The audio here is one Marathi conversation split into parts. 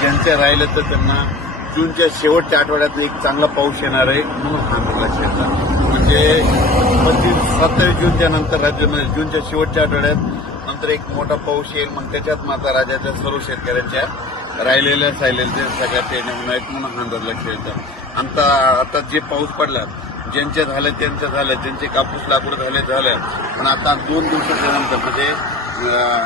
ज्यांच्या राहिलं तर त्यांना जूनच्या शेवटच्या आठवड्यात एक चांगला पाऊस येणार आहे म्हणून हा अंदाज लक्षात म्हणजे पंचवीस सत्तावीस जूनच्या नंतर राज्यामध्ये म्हणजे जूनच्या शेवटच्या आठवड्यात नंतर एक मोठा पाऊस येईल. मग त्याच्यात माता राज्याच्या सर्व शेतकऱ्यांच्या राहिलेल्या सायलेल्या सगळ्या पेरण्या होणार आहेत म्हणून हा अंदाज लक्षात घ्यायचा आता आता जे पाऊस पडला ज्यांच्या झालं त्यांच्या झालं ज्यांचे कापूस लागवड झाले झालं. पण आता दोन दिवसाच्या नंतर म्हणजे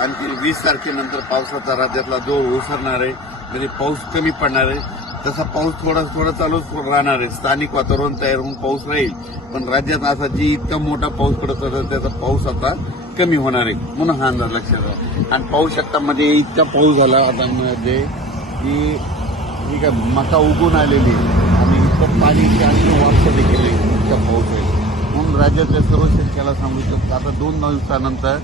आणखी वीस तारखेनंतर पावसाचा राज्यातला जो ओसरणार आहे म्हणजे पाऊस कमी पडणार आहे. तसा पाऊस थोडा थोडा चालूच राहणार आहे. स्थानिक वातावरण तयार होऊन पाऊस राहील. पण राज्यात असा जी इतका मोठा पाऊस पडत होता त्याचा पाऊस आता कमी होणार आहे. म्हणून हा अंदाज लक्षात आला आणि पाऊस शकतामध्ये इतका पाऊस झाला आता मध्ये की ठीक आहे मका उगून आलेली आहे. आणि इतकं पाणी आणि वापस देखील इतका पाऊस आहे म्हणून राज्यातल्या सर्व शेतकऱ्याला सांगू शकतो आता दोन दिवसानंतर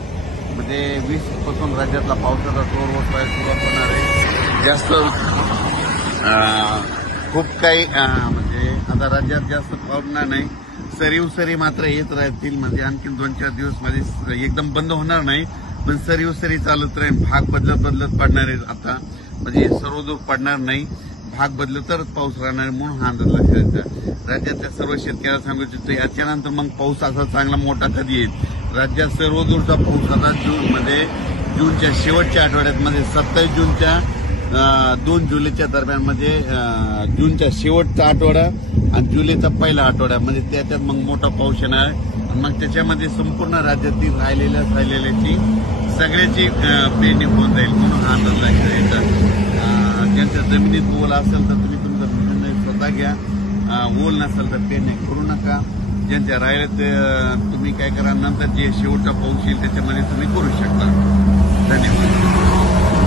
म्हणजे वीसपासून राज्यातला पावसाचा जोर ओसरायला सुरुवात होणार आहे. जास्त खूप काही म्हणजे आता राज्यात जास्त पडणार नाही. सरीव सरी मात्र येत राहतील. म्हणजे आणखी दोन चार दिवसमध्ये एकदम बंद होणार नाही. पण सरीव सरी चालत राहील. भाग बदलत बदलत पडणार आहे आता. म्हणजे सर्व दूर पडणार नाही. भाग बदलत तरच पाऊस राहणार म्हणून हा अंदाज लक्षात राज्यातल्या सर्व शेतकऱ्याला सांगू इच्छितो याच्यानंतर मग पाऊस असा चांगला मोठा कधी येईल? राज्यात सर्व दूरचा पाऊस आता जूनमध्ये जूनच्या शेवटच्या आठवड्यात म्हणजे सत्तावीस जूनच्या दोन जुलैच्या दरम्यान म्हणजे जूनचा जूनच्या शेवटचा आठवडा आणि जुलैचा पहिला आठवडा. म्हणजे त्याच्यात मग मोठा पाऊस येणार. आहे. मग त्याच्यामध्ये संपूर्ण राज्यातील राहिलेल्या राहिलेल्याची सगळ्याची पेरणी होऊन जाईल म्हणून हा अंदाज घ्यायचा. ज्यांच्या जमिनीत ओल असेल तर तुम्ही तुमचा निर्णय स्वतः घ्या. ओल नसेल तर पेरणी करू नका. ज्यांच्या राहिले तुम्ही काय करा नंतर जे शेवटचा पाऊस येईल त्याच्यामध्ये तुम्ही करू शकता. धन्यवाद.